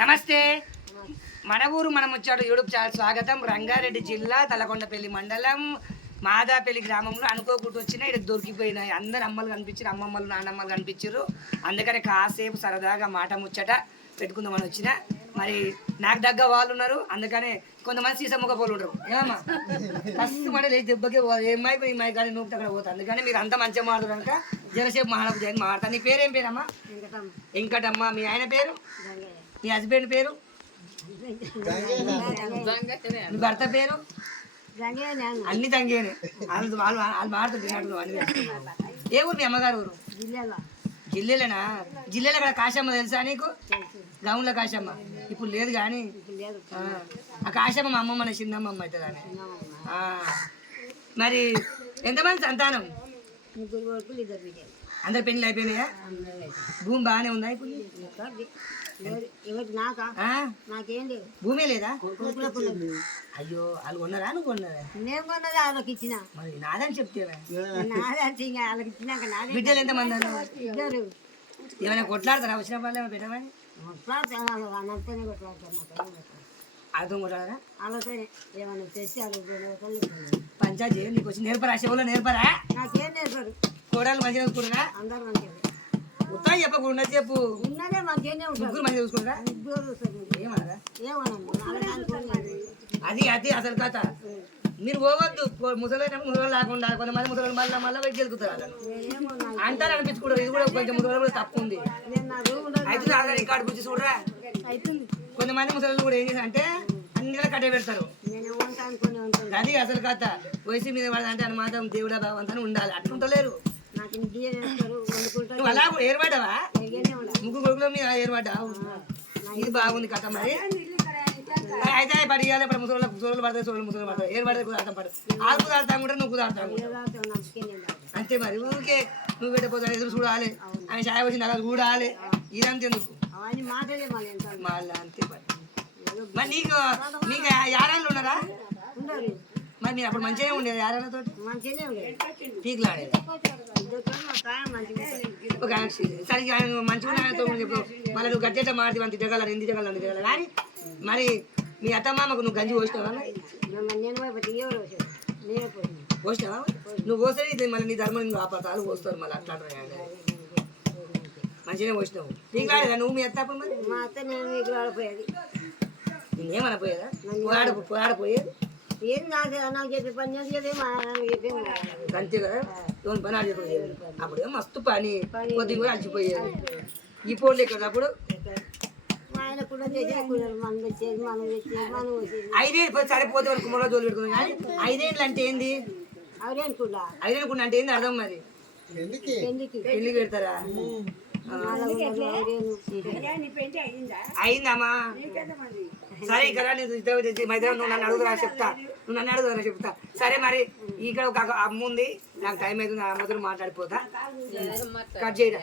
నమస్తే. మన ఊరు మనం వచ్చాడు యూట్యూబ్ ఛానల్ స్వాగతం. రంగారెడ్డి జిల్లా తలకొండపల్లి మండలం మాదాపల్లి గ్రామంలో అనుకోకుండా వచ్చిన ఇక్కడ దొరికిపోయినాయి. అందరు అమ్మలు కనిపించారు అమ్మమ్మలు నాన్నమ్మలు కనిపించారు. అందుకని కాసేపు సరదాగా మాట ముచ్చట పెట్టుకుందామని వచ్చిన. మరి నాకు దగ్గ వాళ్ళు ఉన్నారు. అందుకనే కొంతమంది సీసా పోలు ఉండరు. ఏమమ్మా? ఫస్ట్ మాట లేచి దెబ్బకే పోవాలి. ఏమై ఈ మై కానీ నువ్వు అక్కడ పోతుంది అందుకని మీరు అంత మంచిగా మాట్లాడు కనుక జరసేపు మాట్లాడు జగన్ మాట్లాడతా నీ పేరేం పేరమ్మా? వెంకటమ్మ. మీ ఆయన పేరు? మీ హస్బెండ్ పేరు? మీ భర్త పేరు? అన్ని తంగేనే వాళ్ళు వాళ్ళు వాళ్ళు మాడుతుంటారు అన్ని. ఏ ఊరు మీ అమ్మగారు ఊరు? జిల్లేలేనా? జిల్లేలో అక్కడ కాశమ్మ తెలుసా నీకు? గౌన్ల కాశమ్మ. ఇప్పుడు లేదు కానీ. ఆ, కాశమ్మ మా అమ్మమ్మ చిన్నమ్మమ్మ అవుతుంది అని ఆ, మరి ఎంతమంది సంతానం? ముగ్గురు కొడుకులు ఇద్దరు బిడ్డలు అందరు పెళ్ళి అయిపోయినాయా? భూమి బాగానే ఉందా ఇప్పుడు? ఎవరి- ఎవరికి నాకా? నాకేం లేదు. భూమే లేదా. అయ్యో వాళ్ళు కొన్నారా? నువ్వు కొన్నారా నేను కొన్నది వాళ్ళకి ఇచ్చిన. మరి నాదని చెప్తేవే నాదే అంటే ఇంకా వాళ్ళకి ఇచ్చినాక నాదే బిడ్డలు ఎంతమంది ఇద్దరు. ఏమైనా కొట్లాడతారా? వచ్చిన వాళ్ళు ఏమైనా పెట్టమని కొట్లాడుతాను అన్నతోనే కొట్లాడతాను అర్థం కొట్టారా వాళ్ళతోనే ఏమైనా తెచ్చి వాళ్ళు పంచాయతీ చేయ నీకు వచ్చి నేర్పరా? శివులో నేర్పరా? నాకేం కోడలు మంచిగా చూసుకుంటారా అందరు మంచిగా ఉత్తరం చెప్పకుండా చెప్పు. ఉన్నదే మంచిగానే ముగ్గురు మంచిగా అనుకోలేదు. అది అది అసలు కథ. మీరు పోవద్దు. ముసలి ముసలి లేకుండా కొంతమంది ముసలి మళ్ళీ మళ్ళీ పోయి గెలుకుతారు నాకు- అంటారు అనిపించుకుంటారు ఇది కూడా కొంచెం ముసలి కూడా తప్పు ఉంది. అయితే ఆధార్ రికార్డు గురించి చూడరా? కొంతమంది ముసలి కూడా ఏం చేశారు అంటే అన్ని కట్టే పెడతారు. అది అసలు కథ. వయసు మీద వాడు అంటే అనుమానం దేవుడా భగవంతని ఉండాలి. అట్లుంటలేరు. నువ్వు అలా ఏర్పడ్డావా? ముగ్గురు కొడుకుల మీద ఏర్పడ్డావు ఇది బాగుంది కథ మరి. అయితే పడి ఇవ్వాలి ఇప్పుడు ముసలి ముసలి పడతాయి సోళ్ళు ముసలి పడతాయి. ఏర్పడితే కుదాడతాం పడు. ఆకు కుదాడతాం కూడా నువ్వు కుదాడతాం కూడా నమ్మకం ఉండాలి అంతే మరి. ఊరికే నువ్వు పెట్టిపోతాడు ఎదురు చూడాలి. ఆయన ఛాయ వచ్చింది అలా చూడాలి. ఇదంతే నువ్వు. మళ్ళీ అంతే మరి. నీకు నీకు యారాళ్ళు ఉన్నారా? మరి అప్పుడు మంచిగానే ఉండేది యారాలతో మంచిగానే ఉండేది. పీకులాడేది. మంచిగా. ఒక సరే ఆయన మంచిగా ఆయనతో చెప్పు. మళ్ళీ నువ్వు గట్టేట మాడితే అంత జగల ఎన్ని జగల అన్ని జగల కానీ మరి మీ అత్తమామకు నువ్వు గంజి పోయింది పోస్తావా నువ్వు పోస్తే ఇది మళ్ళీ నీ ధర్మం నువ్వు ఆపడతారు పోస్తారు మళ్ళీ అట్లా. మంచిగానే పోసినావు. పీకులాడేదా నువ్వు మీ అత్త అప్పుడు మరి? మా అత్త నేను ఆడిపోయేది నేనేమన్నా పోయేదా పోయాడ పోయాడపోయేది ఏం నాకు నాకు చెప్పే పని చేసేది మా నాన్నకి చెప్పేది అంతే కదా ఎవరి పని ఆడి అప్పుడే మస్తు పని. కొద్దిగా కూడా అలసిపోయేది. ఈ పోటీ ఇక్కడ అప్పుడు మా ఆయన కూడా చేసేది కూడా మనం తెచ్చేది మనం తెచ్చేది మనం వచ్చేది ఐదేళ్ళు సరిపోతే వాళ్ళకి కుమ్మలో జోలు పెట్టుకున్నాం కానీ ఐదేళ్ళు అంటే ఏంది? ఐదేళ్ళు కూడా అంటే ఏంది అర్థం మరి? పెళ్ళికి పెళ్ళి పెడతారా? అయిందమ్మా. సరే ఇక్కడ మైదానం నువ్వు నన్ను అడుగురా చెప్తా. నువ్వు నన్ను అడుగురా చెప్తా. సరే మరి ఇక్కడ ఒక అమ్మ ఉంది. నాకు టైం అవుతుంది ఆ అమ్మతో మాట్లాడిపోతా. కట్ చేయరా?